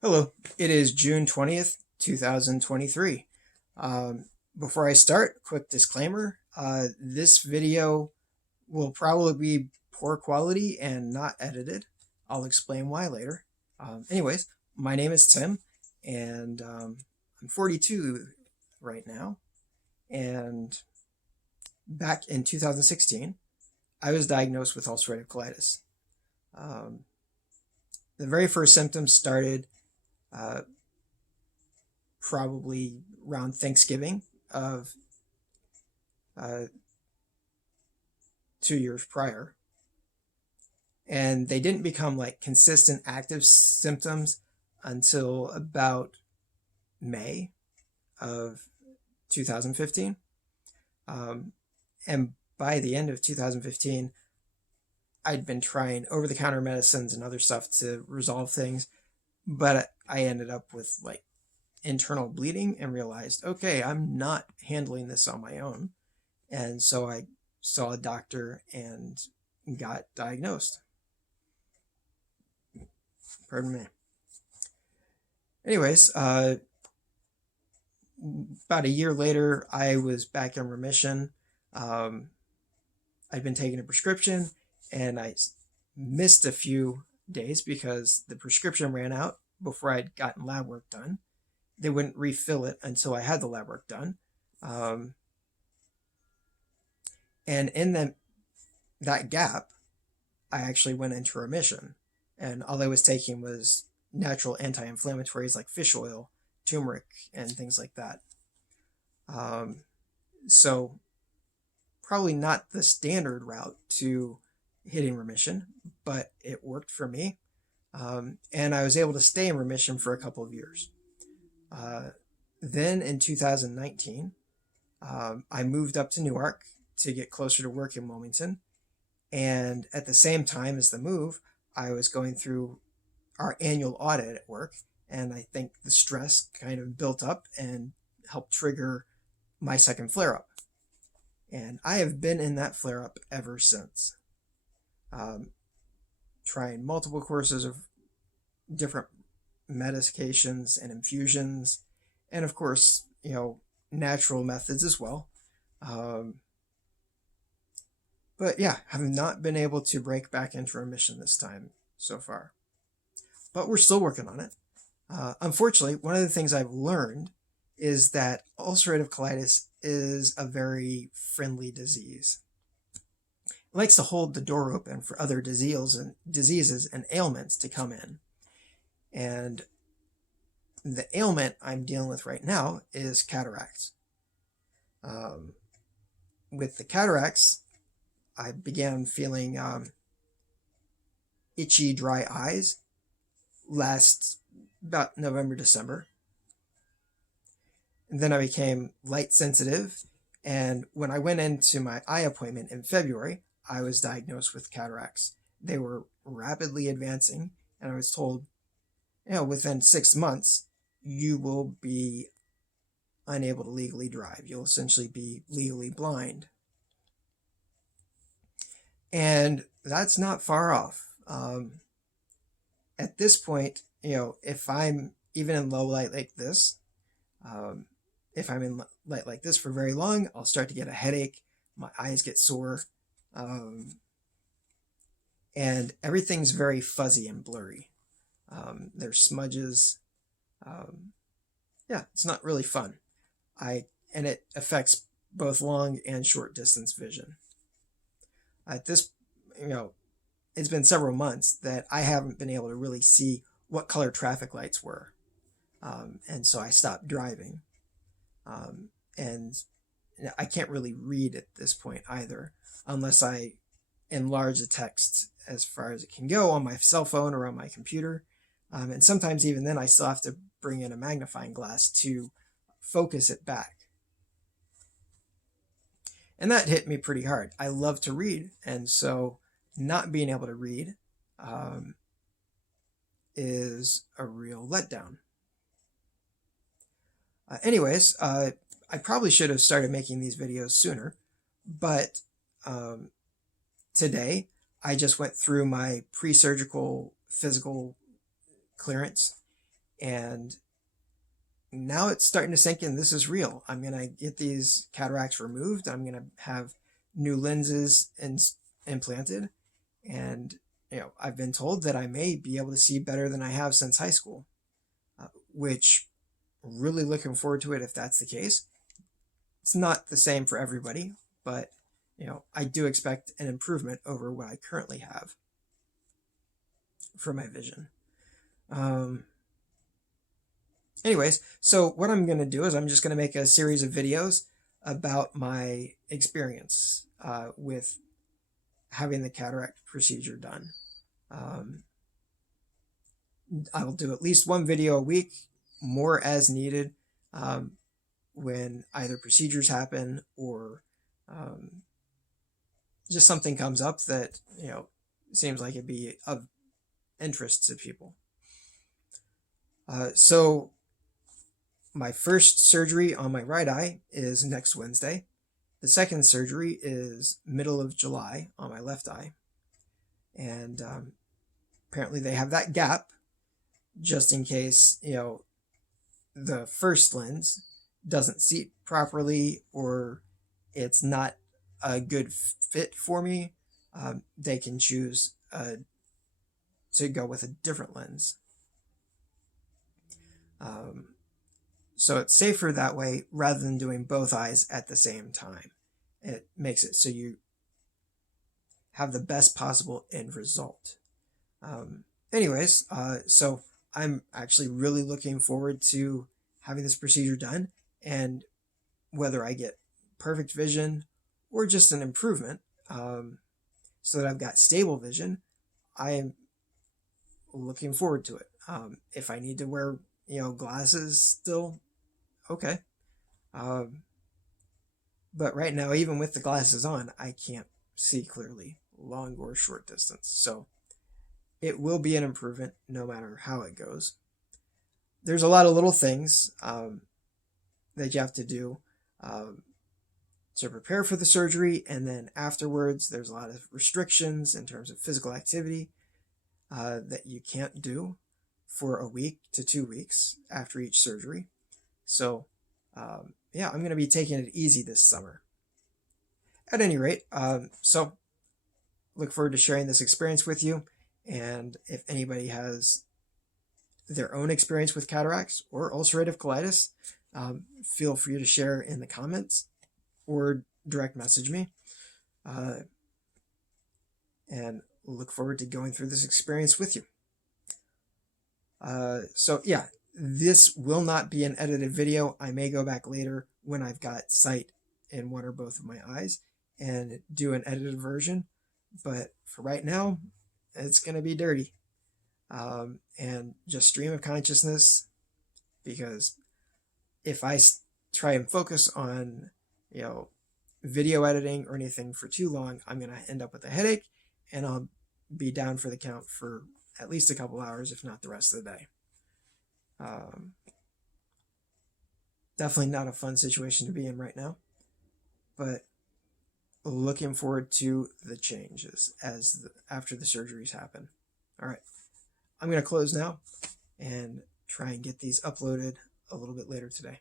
Hello, it is June 20th, 2023. Before I start, quick disclaimer. This video will probably be poor quality and not edited. I'll explain why later. Anyways, my name is Tim, and I'm 42 right now. And back in 2016, I was diagnosed with ulcerative colitis. Um, the very first symptoms started uh, probably around Thanksgiving of uh, 2 years prior. And they didn't become like consistent active symptoms until about May of 2015. And by the end of 2015, I'd been trying over the counter medicines and other stuff to resolve things, but I ended up with like internal bleeding and realized, okay, I'm not handling this on my own. And so I saw a doctor and got diagnosed. Pardon me. Anyways, about a year later, I was back in remission. I'd been taking a prescription and I missed a few days because the prescription ran out before I'd gotten lab work done. They wouldn't refill it until I had the lab work done. Um, and in that gap, I actually went into remission. And all I was taking was natural anti-inflammatories like fish oil, turmeric, and things like that. Um, so probably not the standard route to hitting remission, but it worked for me. And I was able to stay in remission for a couple of years. Uh, then in 2019, I moved up to Newark to get closer to work in Wilmington. And at the same time as the move, I was going through our annual audit at work. And I think the stress kind of built up and helped trigger my second flare up. And I have been in that flare up ever since. Um, Trying multiple courses of different medications and infusions, and of course, natural methods as well. Um, but yeah, have not been able to break back into remission this time so far. But we're still working on it. Unfortunately, one of the things I've learned is that ulcerative colitis is a very friendly disease. It likes to hold the door open for other diseases and ailments to come in. And the ailment I'm dealing with right now is cataracts. With the cataracts, I began feeling itchy, dry eyes last about November, December. And then I became light sensitive. And when I went into my eye appointment in February, I was diagnosed with cataracts. They were rapidly advancing, and I was told, within 6 months, you will be unable to legally drive. You'll essentially be legally blind. And that's not far off. At this point, if I'm even in low light like this, if I'm in light like this for very long, I'll start to get a headache. My eyes get sore. And everything's very fuzzy and blurry. There's smudges. Yeah, it's not really fun. And it affects both long and short distance vision. At this, it's been several months that I haven't been able to really see what color traffic lights were. And so I stopped driving. And I can't really read at this point either, unless I enlarge the text as far as it can go on my cell phone or on my computer. And sometimes even then I still have to bring in a magnifying glass to focus it back. And that hit me pretty hard. I love to read, and so not being able to read is a real letdown. Anyways, I probably should have started making these videos sooner, but today I just went through my pre-surgical physical clearance, And now it's starting to sink in. This is real. I'm going to get these cataracts removed. I'm going to have new lenses implanted. And, I've been told that I may be able to see better than I have since high school, which really looking forward to it if that's the case. It's not the same for everybody, but, I do expect an improvement over what I currently have for my vision. Anyways, so what I'm going to do is I'm just going to make a series of videos about my experience with having the cataract procedure done. I'll do at least one video a week, more as needed, when either procedures happen or just something comes up that, seems like it'd be of interest to people. So my first surgery on my right eye is next Wednesday. The second surgery is middle of July on my left eye. And apparently they have that gap just in case, the first lens doesn't seat properly or it's not a good fit for me. They can choose to go with a different lens. So it's safer that way rather than doing both eyes at the same time. It makes it so you have the best possible end result. Anyways, so I'm actually really looking forward to having this procedure done, and whether I get perfect vision or just an improvement, so that I've got stable vision, I am looking forward to it. If I need to wear, glasses still, okay. But right now, even with the glasses on, I can't see clearly, long or short distance. So it will be an improvement no matter how it goes. There's a lot of little things that you have to do to prepare for the surgery, and then afterwards there's a lot of restrictions in terms of physical activity that you can't do for a week to 2 weeks after each surgery. So yeah, I'm going to be taking it easy this summer. At any rate, so look forward to sharing this experience with you. And if anybody has their own experience with cataracts or ulcerative colitis, feel free to share in the comments or direct message me. And look forward to going through this experience with you. So yeah, this will not be an edited video. I may go back later when I've got sight in one or both of my eyes and do an edited version. But for right now, it's going to be dirty. And just stream of consciousness, because if I try and focus on, video editing or anything for too long, I'm going to end up with a headache, and I'll be down for the count for at least a couple hours, if not the rest of the day. Definitely not a fun situation to be in right now, but looking forward to the changes after the surgeries happen. All right, I'm going to close now and try and get these uploaded a little bit later today.